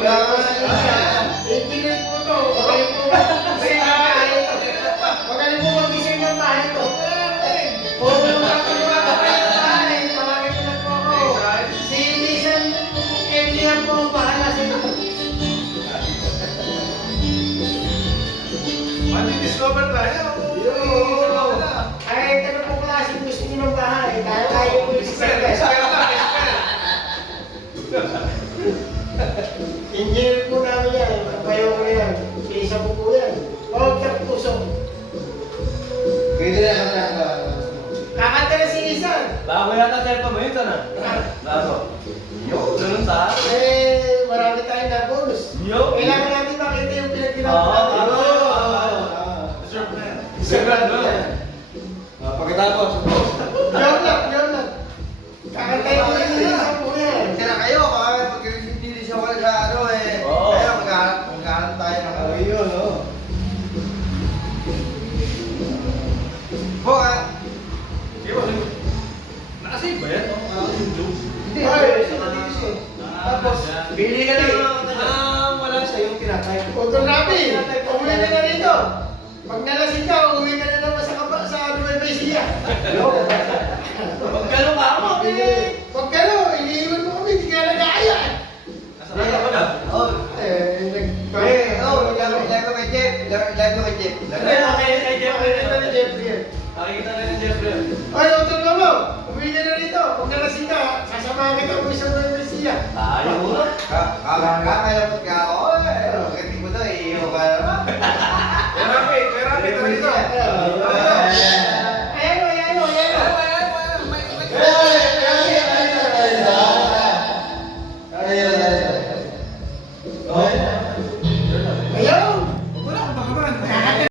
Engineer po to. Magaling po mag-design ng bahay ito. Magaling po mag-design ng bahay ito. Kung magkakaroon ako kayo ng bahay, tawagin niyo lang po ako. Si Mission Engineer po ang bahala sa ito. Mati-discover tayo. Kahit ano po klaseng gusto niyo ng bahay, kaya po yung engineer po namin yan, kayo ko na yan, isa po po yan. Huwag ka puso. Pwede na kanta. Kakanta na si Isan. Bago yata cellphone mo yun, sana? Bago. Yo, ganun sa? Eh, marami tayong na-bonus. Yo. Kailangan natin makita yung pinag-ginagawa natin. Deserve na yan. Sigurado no? yan. Pagkatapos, Yun lang. Kakantayin ko yung Isan po yan. tira kayo, baka pag-release ako sa ano eh. Oo. Ayun, magkahanap tayo ng ano yun, no? Buka! Di ba? Nakasave ba yan? Hindi, Ay, sa kanila siya. Tapos, bili ka na Wala siya yung tinatay. Utol Rapi, umuwi ka na rito. Pag nalasing ka, umuwi ka na naman sa Nueva Ecija. Magkano ka mo? Pag gano'n, iniiwan mo kami, hindi ka nag-aaya. Nasa kanya ko na. Oh, live ko kay Jeff. Live ko kay Jeff. Nakikita ni Jeffrey yan. Nakikita na ni Jeffrey. Ay, utol ka mo, umuwi ka na rito. Pag nalasing ka, sasamahan kita umuwi sa Nueva Ecija. Tayo muna. Kakalapot ka ako.